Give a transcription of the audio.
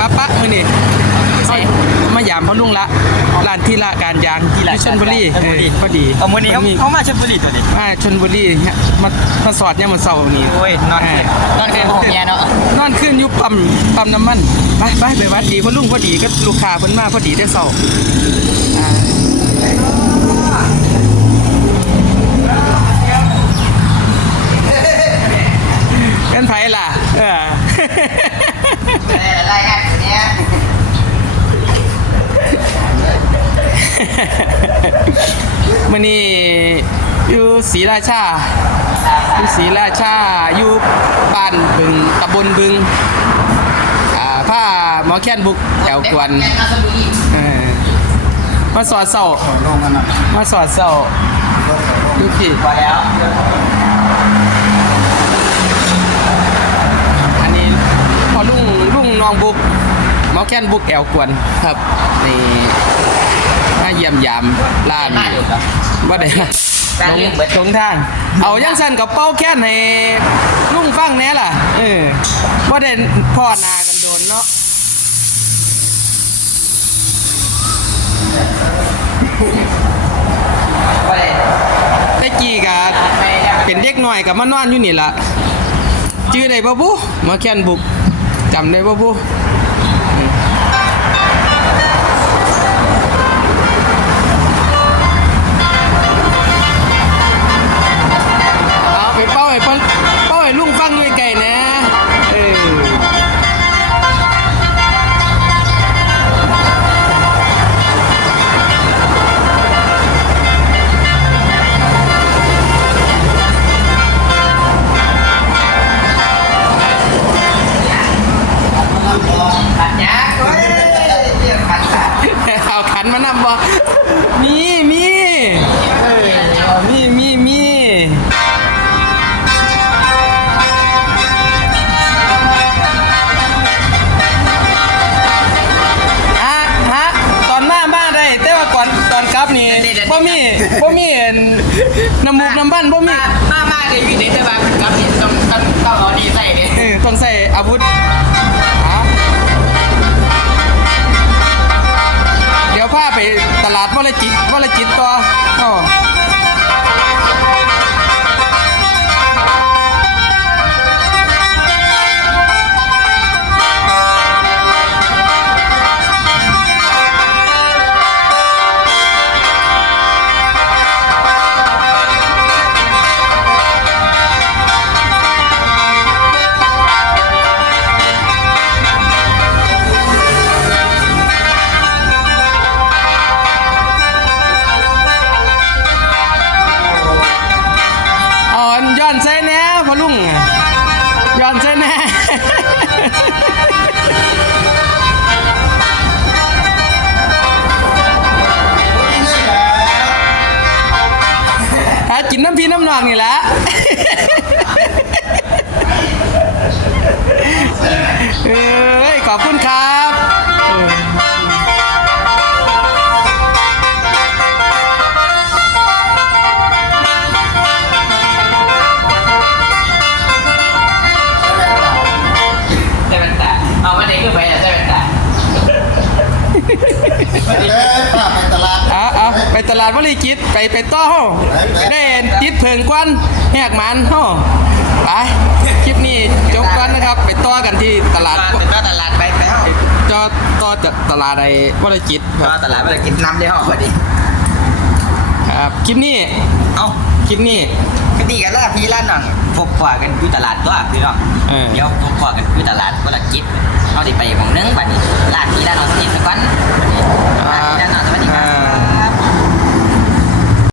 ป้าป้ามือนี่เขามายามเขาลุงละร้านที่ละการยางที่ละชนบุรีชลบุรีเออพอดีเอามื้อนี้เขามีเขามาชลบุรีตัวนี้มาชนบุรีเนี่ยมามาสอดเนี่ยามมันเสาร์นี้โอ้ยนอนคืนนอนคืนผมเมียเนาะนอนขึ้นอยู่ปั๊มปั๊มน้ำมันไปไปไปวัดดีเพราะลุงพอดีก็ลูกค้าเพิ่นมาพอดีได้เสาร์อ่าเป็นไผล่ะเออ รายงานตัวเนี้ย มันนี่อยู่ศรีราชาอยู่ศรีราชาอยู่บ้านบึงตำบลบึงอ่าผ้าหมอแค้นบุกแถวกวนเออมาสอดเสาลงกันนะมาสอดเสาดูพี่พอแล้วอันนี้พอลุงลุงน้องบุกหมอแค้นบุกแอวกวนครับนี่ มาเยี่ยมยามร้านมาอยู่ครับว่าได้ร้านเรื่องเบิดตรงทาง เอายังสั่นกับเป้าแค้นให้ลุงฟังแหน่ล่ะ เออว่าได้พ่อหนากันโดนเนาะไปแต่กี้กะไปแล้วเป็นเด็กหน่อยกับมานอนอยู่นี่ล่ะชื่อได้บ่บุหมาแค้นบุกจำได้บ่บุ ขันมานำบ่มีมีเออมีมีมีฮะฮะตอนมามาได้ แต่ว่าก่อนตอนกลับนี่บ่มีบ่มีอันน้ำมูกน้ำบันบ่มี มามามาเดี๋ยวอยู่ในตะวันกับนี่ต้องต้องต้องเอาดีใส่เนี่ยเออต้องใส่อาวุธ ตลาดวรจิตวรจิตต่ออ๋อำหน้ำนองนี่แหละเอ้ยขอบคุณครับ ตลาดวลีกิจไปไปต่อห้องได้ติดเพิงควันแหกมันห้องไปคลิปนี้จบก่อนนะครับ ไปต่อกันที่ตลาดเป็นว่าตลาดไปไปห้องจอต่อจากตลาดไอ้วลีกิจคก็รับตลาดไปกินน้ำได้ห้องพอดีครับคลิปนี้เอ้าคลิปนี้ก็ดีกันแล้วพี่ร้านน้องพบกว่ากันอยู่ตลาดตัวพี่น้องเออเดี๋ยวพบกว่ากันอยู่ตลาดก็ละกิจเอาสิไปของนึงบัดนี้